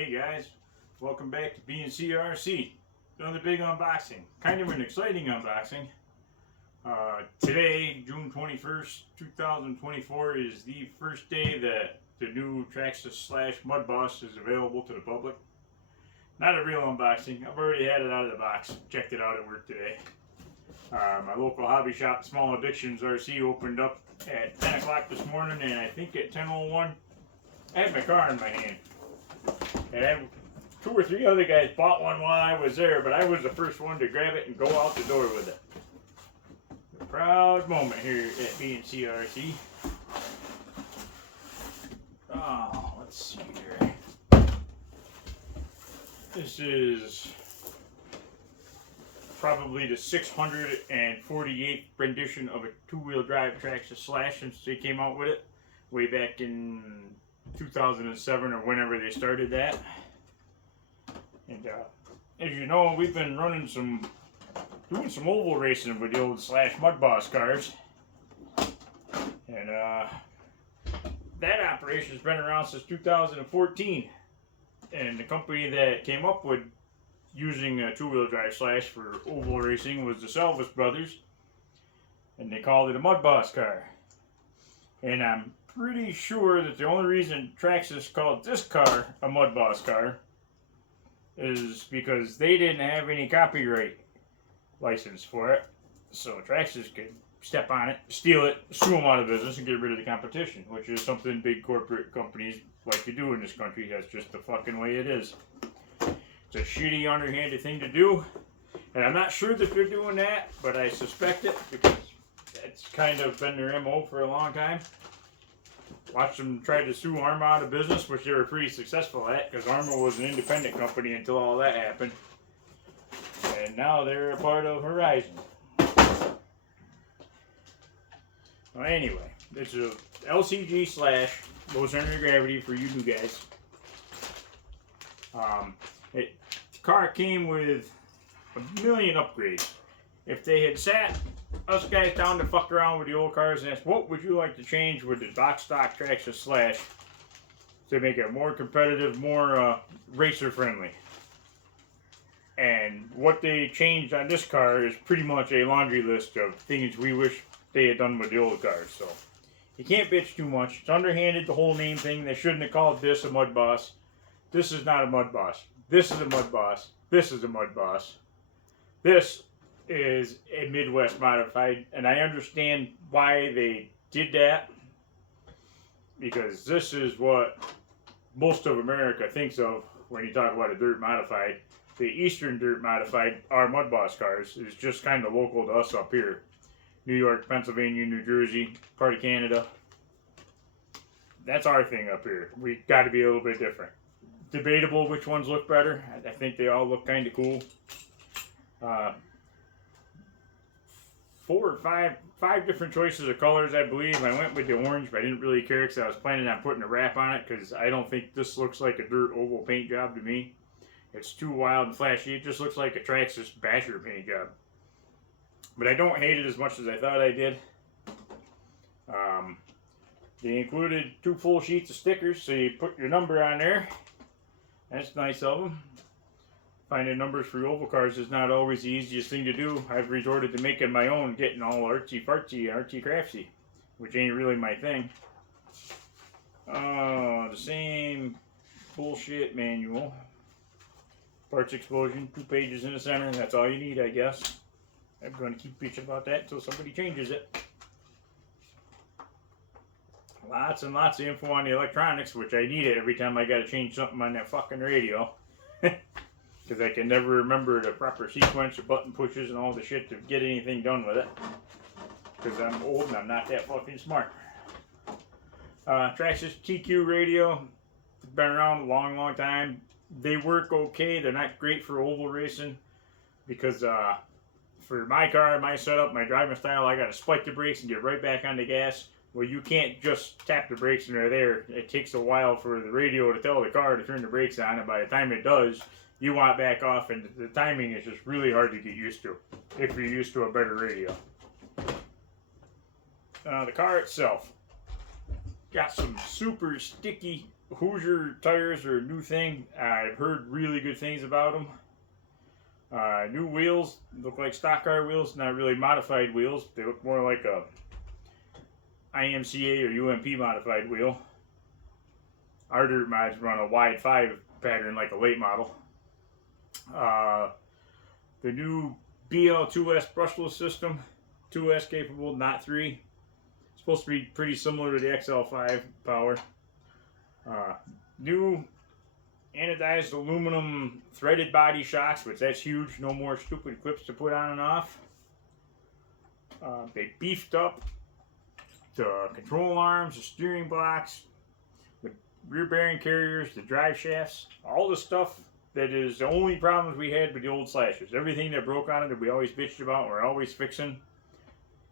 Hey guys, welcome back to BNCRC. Another big unboxing, kind of an exciting unboxing. Today, June 21st, 2024 is the first day that the new Traxxas Slash Mudboss is available to the public. Not a real unboxing, I've already had it out of the box, checked it out at work today. My local hobby shop, Small Addictions RC, opened up at 10 o'clock this morning, and I think at 10:01, I had my car in my hand. And two or three other guys bought one while I was there, but I was the first one to grab it and go out the door with it. A proud moment here at BNCRC. Oh, let's see here. This is probably the 648th rendition of a two-wheel drive Traxxas Slash since they came out with it way back in 2007 or whenever they started that. And as you know, we've been doing some oval racing with the old Slash Mudboss cars, and that operation has been around since 2014. And the company that came up with using a two-wheel drive Slash for oval racing was the Salvas brothers, and they called it a Mudboss car. And I'm pretty sure that the only reason Traxxas called this car a Mudboss car is because they didn't have any copyright license for it. So Traxxas could step on it, steal it, sue them out of business, and get rid of the competition, which is something big corporate companies like to do in this country. That's just the fucking way it is. It's a shitty, underhanded thing to do, and I'm not sure that they're doing that, but I suspect it because it's kind of been their MO for a long time. Watched them try to sue Arma out of business, which they were pretty successful at, because Arma was an independent company until all that happened. And now they're a part of Horizon. Well, anyway, it's a LCG Slash, low center of gravity for you new guys. The car came with a million upgrades. If they had sat us guys down to fuck around with the old cars and asked, what would you like to change with the box stock Traxxas Slash to make it more competitive, more racer friendly? And what they changed on this car is pretty much a laundry list of things we wish they had done with the old cars. So you can't bitch too much. It's underhanded, the whole name thing. They shouldn't have called this a Mudboss. This is not a Mudboss. This is a Mudboss. This is a Mudboss. This is a Midwest modified, and I understand why they did that, because this is what most of America thinks of when you talk about a dirt modified. The Eastern dirt modified, our Mudboss cars, is just kind of local to us up here. New York, Pennsylvania, New Jersey, part of Canada. That's our thing up here. We got to be a little bit different. Debatable which ones look better. I think they all look kind of cool. 4 or 5 different choices of colors, I believe. I went with the orange, but I didn't really care because I was planning on putting a wrap on it, because I don't think this looks like a dirt oval paint job to me. It's too wild and flashy. It just looks like a Traxxas Basher paint job. But I don't hate it as much as I thought I did. They included 2 full sheets of stickers, so you put your number on there. That's nice of them. Finding numbers for oval cars is not always the easiest thing to do. I've resorted to making my own, getting all artsy-fartsy, artsy-craftsy, which ain't really my thing. The same bullshit manual. Parts explosion, 2 pages in the center. That's all you need, I guess. I'm going to keep bitching about that until somebody changes it. Lots and lots of info on the electronics, which I need it every time I got to change something on that fucking radio. Because I can never remember the proper sequence or button pushes and all the shit to get anything done with it. Because I'm old and I'm not that fucking smart. Traxxas TQ radio. Been around a long, long time. They work okay. They're not great for oval racing. Because for my car, my setup, my driving style, I got to spike the brakes and get right back on the gas. Well, you can't just tap the brakes and they're there. It takes a while for the radio to tell the car to turn the brakes on, and by the time it does, you want back off, and the timing is just really hard to get used to if you're used to a better radio. The car itself got some super sticky Hoosier tires are a new thing. I've heard really good things about them. New wheels look like stock car wheels, not really modified wheels. They look more like a IMCA or UMP modified wheel. Our dirt mods run a wide 5 pattern like a late model. The new BL2S brushless system, 2S capable, not 3. Supposed to be pretty similar to the XL5 power. New anodized aluminum threaded body shocks, which that's huge. No more stupid clips to put on and off. They beefed up the control arms, the steering blocks, the rear bearing carriers, the drive shafts, all the stuff that is the only problems we had with the old Slashers. Everything that broke on it that we always bitched about, we're always fixing,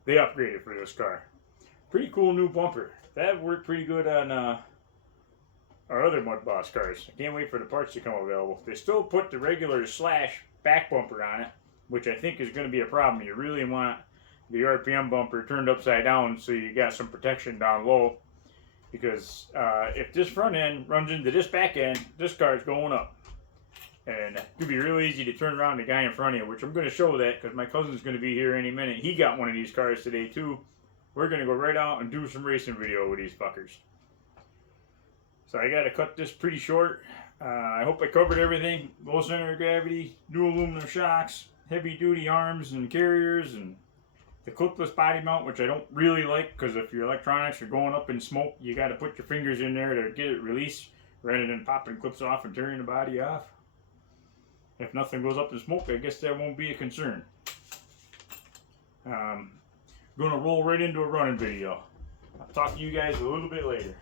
they upgraded for this car. Pretty cool new bumper. That worked pretty good on our other Mudboss cars. I can't wait for the parts to come available. They still put the regular Slash back bumper on it, which I think is going to be a problem. You really want the RPM bumper turned upside down so you got some protection down low. Because if this front end runs into this back end, this car is going up. And it could be really easy to turn around the guy in front of you, which I'm going to show that because my cousin's going to be here any minute. He got one of these cars today too. We're going to go right out and do some racing video with these fuckers. So I got to cut this pretty short. I hope I covered everything. Low center of gravity, new aluminum shocks, heavy duty arms and carriers, and the clipless body mount, which I don't really like because if your electronics are going up in smoke, you got to put your fingers in there to get it released rather than popping clips off and tearing the body off. If nothing goes up in smoke, I guess that won't be a concern. Going to roll right into a running video. I'll talk to you guys a little bit later.